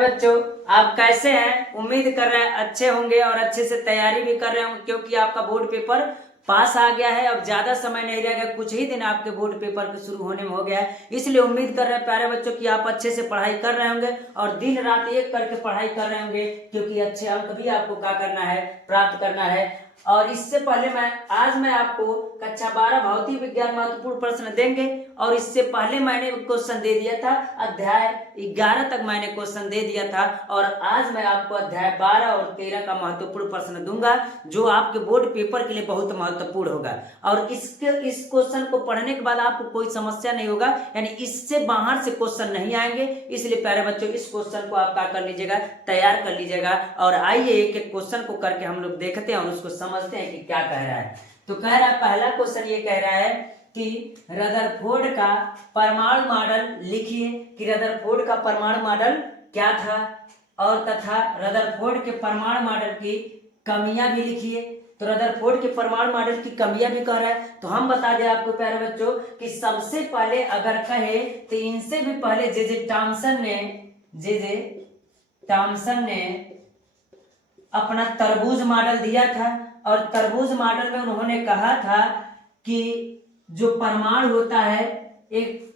बच्चों, आप कैसे हैं? उम्मीद कर रहे हैं अच्छे होंगे और अच्छे से तैयारी भी कर रहे होंगे, क्योंकि आपका बोर्ड पेपर पास आ गया है। अब ज्यादा समय नहीं रह गया, कुछ ही दिन आपके बोर्ड पेपर के शुरू होने में हो गया है। इसलिए उम्मीद कर रहे हैं प्यारे बच्चों कि आप अच्छे से पढ़ाई कर रहे होंगे और दिन रात एक करके पढ़ाई कर रहे होंगे, क्योंकि अच्छे अंक भी आपको क्या करना है, प्राप्त करना है। और इससे पहले आज मैं आपको कक्षा 12 भौतिक विज्ञान महत्वपूर्ण प्रश्न देंगे। और इससे पहले मैंने क्वेश्चन दे दिया था, अध्याय 11 तक मैंने क्वेश्चन दे दिया था। और आज मैं आपको अध्याय 12 और 13 का महत्वपूर्ण प्रश्न दूंगा, जो आपके बोर्ड पेपर के लिए बहुत महत्वपूर्ण होगा। और इस क्वेश्चन को पढ़ने के बाद आपको कोई समस्या नहीं होगा, यानी इससे बाहर से क्वेश्चन नहीं आएंगे। इसलिए प्यारे बच्चों, इस क्वेश्चन को आप क्या कर लीजिएगा, तैयार कर लीजिएगा। और आइए एक एक क्वेश्चन को करके हम लोग देखते हैं और उसको समझते हैं कि क्या कह रहा है। तो कह रहा है, पहला क्वेश्चन ये कह रहा है कि रदरफोर्ड का परमाणु मॉडल लिखिए, कि रदरफोर्ड का परमाणु मॉडल क्या था, और तथा रदरफोर्ड के परमाणु मॉडल की कमियां भी लिखिए। तो रदरफोर्ड के परमाणु मॉडल की कमियां भी कह रहा है। तो हम बता दें आपको प्यारे बच्चों कि सबसे पहले अगर कहे तो इनसे भी पहले जे टॉमसन ने अपना तरबूज मॉडल दिया था। और तरबूज मॉडल में उन्होंने कहा था कि जो परमाणु होता है एक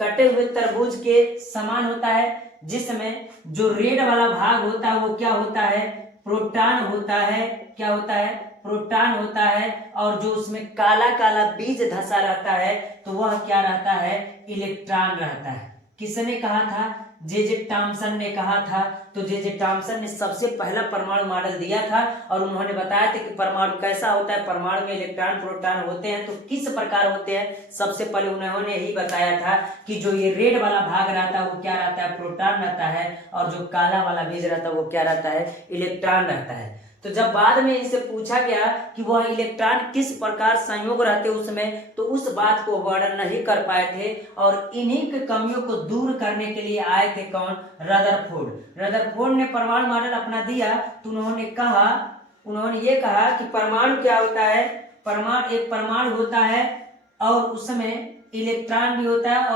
कटे हुए तरबूज के समान होता है, जिसमें जो रेड वाला भाग होता है वो क्या होता है, प्रोटॉन होता है। क्या होता है? प्रोटॉन होता है। और जो उसमें काला काला बीज धंसा रहता है तो वह क्या रहता है, इलेक्ट्रॉन रहता है। किसने कहा था? जे टॉमसन ने कहा था। तो जे टॉमसन ने सबसे पहला परमाणु मॉडल दिया था और उन्होंने बताया था कि परमाणु कैसा होता है, परमाणु में इलेक्ट्रॉन प्रोटॉन होते हैं तो किस प्रकार होते हैं। सबसे पहले उन्होंने यही बताया था कि जो ये रेड वाला भाग रहता है वो क्या रहता है, प्रोटॉन रहता है, और जो काला वाला बीज रहता है वो क्या रहता है, इलेक्ट्रॉन रहता है। तो जब बाद में इनसे पूछा गया कि वह इलेक्ट्रॉन किस प्रकार संयोग रहते उसमें, तो उस बात को वर्णन नहीं कर पाए थे। और इन्हीं की कमियों को दूर करने के लिए आए थे कौन? रदरफोर्ड। रदरफोर्ड ने परमाणु मॉडल अपना दिया तो उन्होंने ये कहा कि परमाणु क्या होता है, एक परमाणु होता है और उसमें इलेक्ट्रॉन भी होता है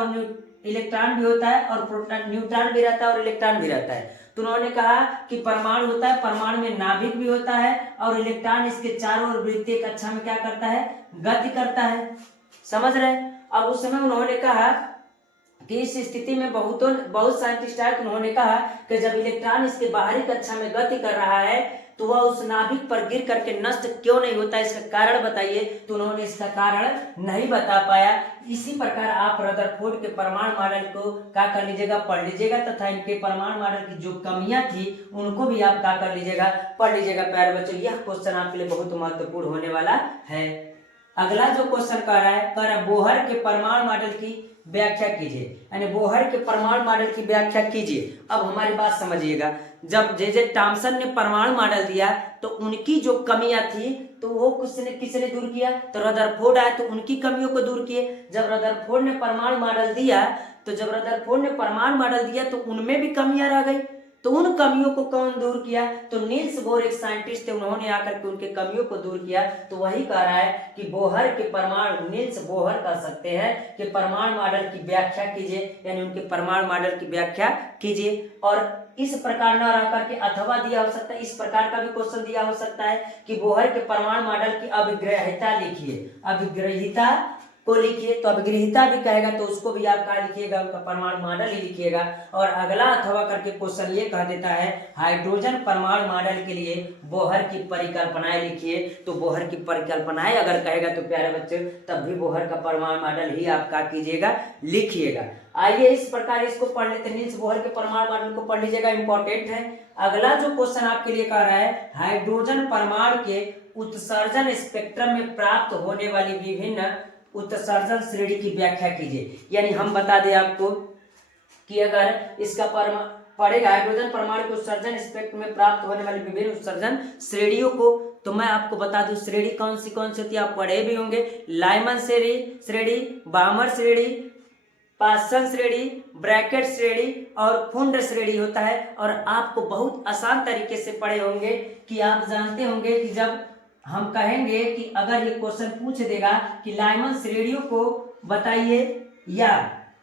और प्रोटॉन, न्यूट्रॉन भी रहता है और इलेक्ट्रॉन भी रहता है। तो उन्होंने कहा कि परमाणु होता है, परमाणु में नाभिक भी होता है और इलेक्ट्रॉन इसके चारों ओर वृत्तीय कक्षा में क्या करता है, गति करता है। समझ रहे हैं? अब उस समय उन्होंने कहा कि इस स्थिति में बहुत साइंटिस्ट आए तो उन्होंने कहा कि जब इलेक्ट्रॉन इसके बाहरी कक्षा में गति कर रहा है तो वह उस नाभिक पर गिर करके नष्ट क्यों नहीं होता, इसका कारण बताइए। तो उन्होंने इसका कारण नहीं बता पाया। इसी प्रकार आप रदरफोर्ड के परमाणु मॉडल को क्या कर लीजिएगा, पढ़ लीजिएगा, तथा इनके परमाणु मॉडल की जो कमियां थी उनको भी आप क्या कर लीजिएगा, पढ़ लीजिएगा। प्यारे बच्चों, यह क्वेश्चन आपके लिए बहुत महत्वपूर्ण होने वाला है। अगला जो क्वेश्चन कर रहा है बोहर के परमाणु मॉडल की व्याख्या कीजिए, यानी बोहर के परमाणु मॉडल की व्याख्या कीजिए। अब हमारी बात समझिएगा, जब जे टॉमसन ने परमाणु मॉडल दिया तो उनकी जो कमियां थी तो वो किसने दूर किया, तो रदरफोर्ड आए तो उनकी कमियों को दूर किए। जब रदरफोर्ड ने परमाणु मॉडल दिया तो उनमें भी कमियां रह गई, तो उन कमियों को कौन दूर किया, तो नील्स बोर एक साइंटिस्ट थे, उन्होंने आकर के उनके कमियों को दूर किया। तो वही कह रहा है कि बोहर के परमाणु, नील्स बोहर कह सकते हैं कि परमाणु मॉडल की व्याख्या कीजिए, यानी उनके परमाणु मॉडल की व्याख्या कीजिए। और इस प्रकार न रह करके अथवा दिया हो सकता है, इस प्रकार का भी क्वेश्चन दिया हो सकता है कि बोहर के परमाणु मॉडल की अभिग्रहिता लिखिए, अभिग्रहिता को लिखिए। तो अभिग्रहिता भी कहेगा तो उसको भी आप क्या लिखिएगा, उनका परमाणु मॉडल ही लिखिएगा। और अगला अथवा करके क्वेश्चन ये कह देता है हाइड्रोजन परमाणु मॉडल के लिए बोहर की परिकल्पनाएं लिखिए। तो बोहर की परिकल्पनाएं अगर कहेगा तो प्यारे बच्चे तब भी बोहर का परमाणु मॉडल ही आप क्या कीजिएगा, लिखिएगा। आइए इस प्रकार इसको पढ़ लेते हैं, नील्स बोहर के परमाणु मॉडल को पढ़ लीजिएगा, इंपॉर्टेंट है। अगला जो क्वेश्चन आपके लिए कह रहा है हाइड्रोजन परमाणु के उत्सर्जन स्पेक्ट्रम में प्राप्त होने वाली विभिन्न उत्सर्जन श्रेणी की व्याख्या कीजिए। यानी हम बता दें आपको कि अगर इसका पढ़ेगा हाइड्रोजन परमाणु के उत्सर्जन स्पेक्ट्रम में प्राप्त होने वाली विभिन्न उत्सर्जन श्रेणियों को, तो मैं आपको बता दूं श्रेणी कौन सी होती है, आप पढ़े भी होंगे। लाइमन श्रेणी, बामर श्रेणी, पास्सन श्रेणी, ब्रैकेट श्रेणी और फुंड श्रेणी होता है। और आपको बहुत आसान तरीके से पढ़े होंगे कि आप जानते होंगे कि जब हम कहेंगे कि अगर ये क्वेश्चन पूछ देगा कि लाइमन श्रेणियों को बताइए या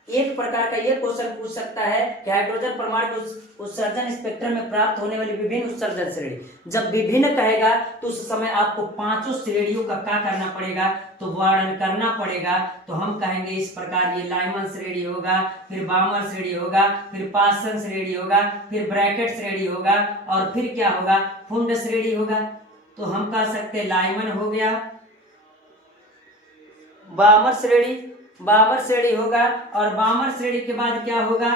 एक प्रकार का ये क्वेश्चन पूछ सकता है कि हाइड्रोजन परमाणु उत्सर्जन स्पेक्ट्रम में प्राप्त होने वाली विभिन्न उत्सर्जन श्रेणी। जब विभिन्न कहेगा तो उस समय आपको पांचों श्रेणियों का क्या करना पड़ेगा, तो वर्णन करना पड़ेगा। तो हम कहेंगे इस प्रकार, ये लाइमन श्रेणी होगा, फिर बामर श्रेणी होगा, फिर पासन श्रेणी होगा, फिर ब्रैकेट श्रेणी होगा, और फिर क्या होगा, फुंड श्रेणी होगा। तो हम कह सकते हैं लाइमन हो गया, बामर श्रेणी होगा, और बामर श्रेणी के बाद क्या होगा,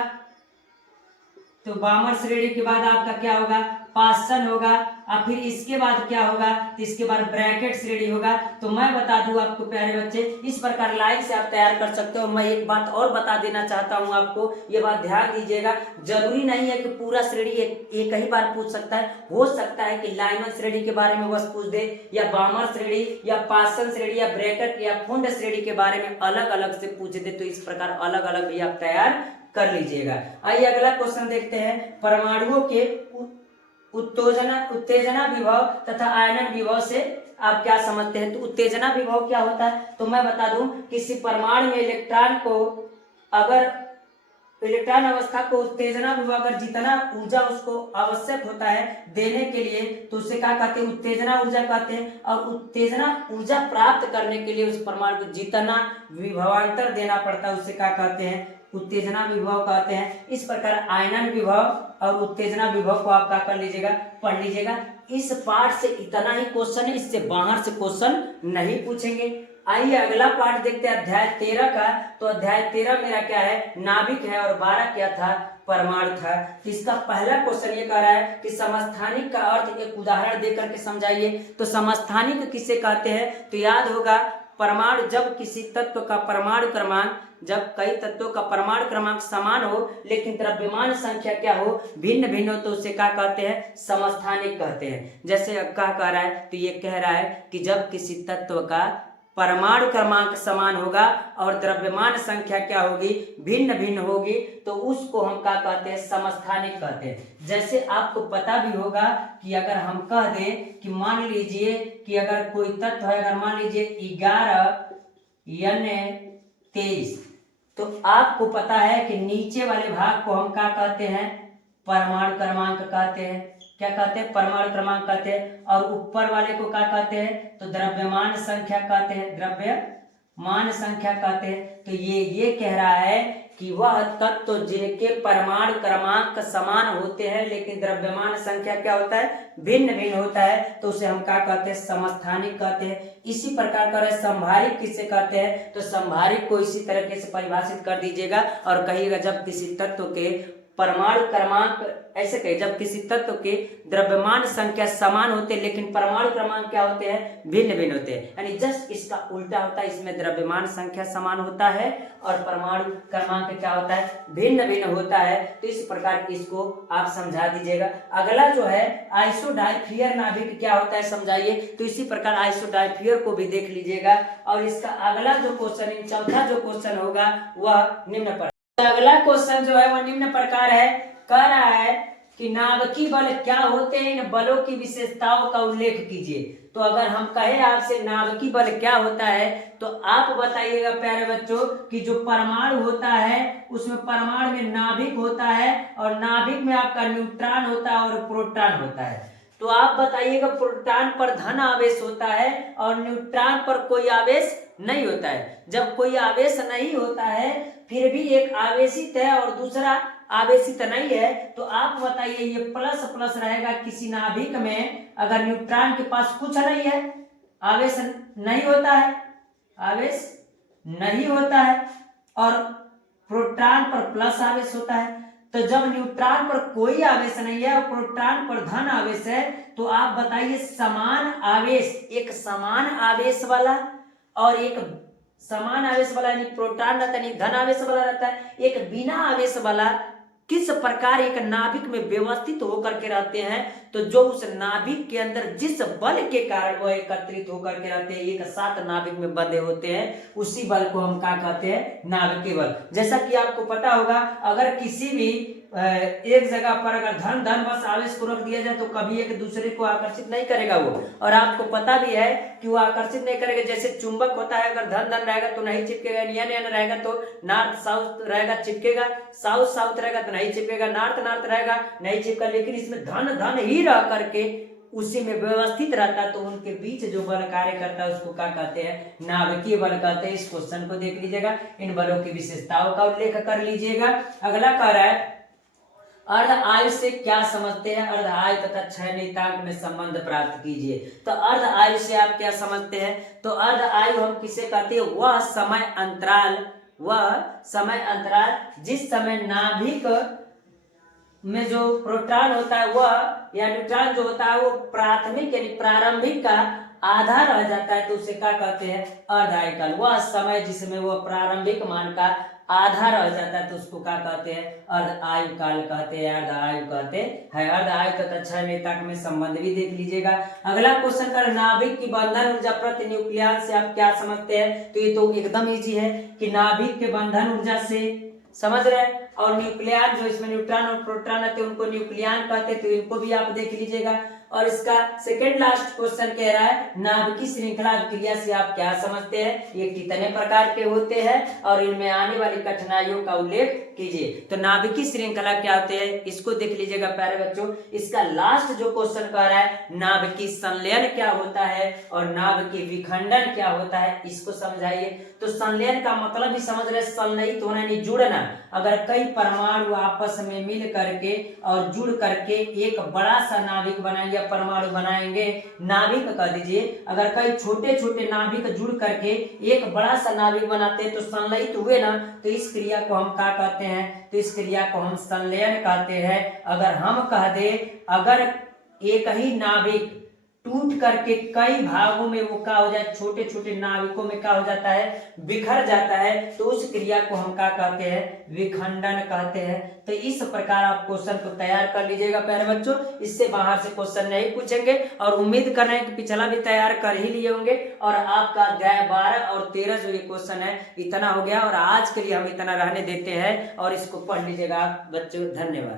तो बामर श्रेणी के बाद आपका क्या होगा, पासन होगा, और फिर इसके बाद क्या होगा, तो इसके बाद ब्रैकेट श्रेणी होगा। तो मैं बता दूं आपको प्यारे बच्चे, इस प्रकार लाइन से आप तैयार कर सकते हो। मैं एक बात और बता देना चाहता हूं आपको, ये बात ध्यान दीजिएगा, जरूरी नहीं है कि पूरा श्रेणी एक ही बार पूछ सकता है। हो सकता है कि लाइमन श्रेणी के बारे में बस पूछ दे, या बामर श्रेणी, या पासन श्रेणी, या ब्रैकेट या फुंड श्रेणी के बारे में अलग अलग से पूछ दे। तो इस प्रकार अलग अलग भी आप तैयार कर लीजिएगा। आइए अगला क्वेश्चन देखते हैं। परमाणुओं के उत्तेजना विभव तथा आयनन विभव से आप क्या समझते हैं? तो उत्तेजना विभव क्या होता है, तो मैं बता दूं, किसी परमाणु में इलेक्ट्रॉन अवस्था को उत्तेजना विभव अगर जितना ऊर्जा उसको आवश्यक होता है देने के लिए, तो उसे क्या कहते हैं, उत्तेजना ऊर्जा कहते हैं। और उत्तेजना ऊर्जा प्राप्त करने के लिए उस परमाणु को जितना विभवांतर देना पड़ता है उसे क्या कहते हैं, उत्तेजना विभव कहते हैं। इस प्रकार आयनन विभव और उत्तेजना विभव को आप क्या कर लीजिएगा, पढ़ लीजिएगा। इस पार्ट से इतना ही क्वेश्चन है, इससे बाहर से क्वेश्चन नहीं पूछेंगे। आइए अगला पार्ट देखते हैं, अध्याय 13 का। तो अध्याय 13 मेरा क्या है, नाभिक है, और 12 क्या था, परमाणु था। तो इसका पहला क्वेश्चन ये कह रहा है कि समस्थानिक का अर्थ एक उदाहरण देकर के समझाइए। तो समस्थानिक किसे कहते हैं, तो याद होगा, परमाणु जब किसी तत्व का परमाणु क्रमांक, जब कई तत्वों का परमाणु क्रमांक समान हो लेकिन द्रव्यमान संख्या क्या हो, भिन्न भिन्न हो, तो उसे क्या कहते हैं, समस्थानिक कहते हैं। जैसे क्या कह रहा है, तो ये कह रहा है कि जब किसी तत्व का परमाणु क्रमांक समान होगा और द्रव्यमान संख्या क्या होगी, भिन्न भिन्न होगी, तो उसको हम क्या कहते हैं, समस्थानिक कहते हैं। जैसे आपको पता भी होगा कि अगर हम कह दें कि मान लीजिए कि अगर कोई तत्व है, अगर मान लीजिए 11 N23, तो आपको पता है कि नीचे वाले भाग को हम क्या कहते हैं, परमाणु क्रमांक कहते हैं। क्या कहते हैं, परमाणु क्रमांक कहते हैं। और ऊपर वाले को क्या कहते हैं, तो द्रव्यमान संख्या कहते हैं, द्रव्यमान संख्या कहते हैं। तो ये कह रहा है कि वह तत्व जिनके परमाणु क्रमांक समान होते हैं लेकिन द्रव्यमान संख्या क्या होता है, भिन्न भिन्न होता है, तो उसे हम क्या कहते हैं, समस्थानिक कहते हैं। इसी प्रकार का संभारिक किसे कहते हैं, तो संभारिक को इसी तरीके से परिभाषित कर दीजिएगा और कहिएगा जब किसी तत्व के परमाणु क्रमांक, ऐसे कहे जब किसी तत्व के द्रव्यमान संख्या समान होते हैं लेकिन परमाणु क्रमांक क्या होते हैं, भिन्न भिन्न होते हैं। यानी जस्ट इसका उल्टा होता है, इसमें द्रव्यमान संख्या समान होता है और परमाणु क्रमांक क्या होता है, भिन्न भिन्न होता है। तो इस प्रकार इसको आप समझा दीजिएगा। अगला जो है आइसोडाइफियर नाभिक क्या होता है समझाइए। तो इसी प्रकार आइसोडाइफियर को भी देख लीजिएगा। और इसका अगला जो क्वेश्चन, चौथा जो क्वेश्चन होगा वह निम्न प्रकार। अगला क्वेश्चन जो है वह निम्न प्रकार है, कह रहा है कि नाभिकीय बल क्या होते हैं, इन बलों की विशेषताओं का उल्लेख कीजिए। तो अगर हम कहें आपसे नाभिकीय बल क्या होता है, तो आप बताइएगा प्यारे बच्चों कि जो परमाणु होता है उसमें परमाणु में नाभिक होता है और नाभिक में आपका न्यूट्रॉन होता है और प्रोटॉन होता है। तो आप बताइएगा प्रोटॉन पर धन आवेश होता है और न्यूट्रॉन पर कोई आवेश नहीं होता है। जब कोई आवेश नहीं होता है फिर भी एक आवेशित है और दूसरा आवेशित नहीं है, तो आप बताइए ये प्लस प्लस रहेगा किसी नाभिक में अगर न्यूट्रॉन के पास कुछ नहीं है, आवेश नहीं होता है, आवेश नहीं होता है, और प्रोटॉन पर प्लस आवेश होता है। तो जब न्यूट्रॉन पर कोई आवेश नहीं है और प्रोटॉन पर धन आवेश है, तो आप बताइए समान आवेश, एक समान आवेश वाला और एक समान आवेश वाला यानी प्रोटॉन रहता है, धन आवेश वाला रहता है, एक बिना आवेश वाला किस प्रकार एक नाभिक में व्यवस्थित होकर के रहते हैं। तो जो उस नाभिक के अंदर जिस बल के कारण वो एकत्रित होकर के रहते हैं, एक साथ नाभिक में बंधे होते हैं, उसी बल को हम क्या कहते हैं, नाभिकीय बल। जैसा कि आपको पता होगा अगर किसी भी एक जगह पर अगर धन धन बस आवेश को रख दिया जाए तो कभी एक दूसरे को आकर्षित नहीं करेगा वो। और आपको पता भी है कि वो आकर्षित नहीं करेगा। जैसे चुंबक होता है, अगर धन धन रहेगा तो नहीं चिपकेगा, एन रहेगा तो नॉर्थ साउथ रहेगा चिपकेगा, साउथ साउथ रहेगा तो नहीं चिपकेगा, नॉर्थ नॉर्थ रहेगा नहीं चिपका। लेकिन इसमें धन धन ही रह करके उसी में व्यवस्थित रहता है, तो उनके बीच जो बल कार्य करता है उसको क्या कहते हैं? नाभिकीय बल कहते हैं। इस क्वेश्चन को देख लीजिएगा, इन बलों की विशेषताओं का उल्लेख कर लीजिएगा। अगला कह रहा है अर्ध आयु से क्या समझते हैं? अर्ध आयु तथा क्षय नियतांक में संबंध प्राप्त कीजिए। तो अर्ध आयु से आप क्या समझते हैं? तो अर्ध आयु हम किसे कहते हैं? वह समय अंतराल जिस समय नाभिक में जो प्रोटॉन होता है वह या न्यूट्रॉन जो होता है वो प्राथमिक यानी प्रारंभिक का आधा रह जाता है, तो उसे क्या कहते हैं? अर्ध आयु काल। वह समय जिसमें वह प्रारंभिक मान का आधा रह जाता है तो उसको क्या कहते हैं? अर्ध आयु काल कहते हैं, अर्ध आयु कहते हैं। अर्ध आयु तथा क्षय नियतांक में संबंध भी देख लीजिएगा। अगला क्वेश्चन कर नाभिक की बंधन ऊर्जा प्रति न्यूक्लियन से आप क्या समझते हैं? तो ये तो एकदम इजी है कि नाभिक के बंधन ऊर्जा से, समझ रहे हैं। और न्यूक्लियन जो इसमें न्यूट्रॉन और प्रोटॉन आते हैं उनको न्यूक्लियन कहते हैं, तो इनको भी आप देख लीजिएगा। और इसका सेकंड लास्ट क्वेश्चन कह रहा है नाभिकीय श्रृंखला अभिक्रिया से आप क्या समझते हैं? ये कितने प्रकार के होते हैं और इनमें आने वाली कठिनाइयों का उल्लेख कीजिए। तो नाभिकीय श्रृंखला क्या होते हैं इसको देख लीजिएगा प्यारे बच्चों। इसका लास्ट जो क्वेश्चन कह रहा है नाभिकीय संलयन क्या होता है और नाभिकीय विखंडन क्या होता है, इसको समझाइए। तो संलयन का मतलब ही समझ रहे, संलयित होना यानी जुड़ना। अगर कई परमाणु आपस में मिल करके और जुड़ करके एक बड़ा सा नाभिक बनाएंगे, परमाणु बनाएंगे, नाभिक कह दीजिए। अगर कई छोटे छोटे नाभिक जुड़ करके एक बड़ा सा नाभिक बनाते हैं तो संलयित हुए ना, तो इस क्रिया को हम क्या कहते हैं? तो इस क्रिया को हम संलयन कहते हैं। अगर हम कह दे अगर एक ही नाभिक टूट करके कई भागों में वो क्या हो जाए? छोटे छोटे नाभिकों में क्या हो जाता है? बिखर जाता है, तो उस क्रिया को हम क्या कहते हैं? विखंडन कहते हैं। तो इस प्रकार आप क्वेश्चन को तैयार कर लीजिएगा प्यारे बच्चों। इससे बाहर से क्वेश्चन नहीं पूछेंगे और उम्मीद कर रहे हैं कि पिछला भी तैयार कर ही लिए होंगे। और आपका अध्याय 12 और 13 जो ये क्वेश्चन है इतना हो गया, और आज के लिए हम इतना रहने देते हैं और इसको पढ़ लीजिएगा बच्चों। धन्यवाद।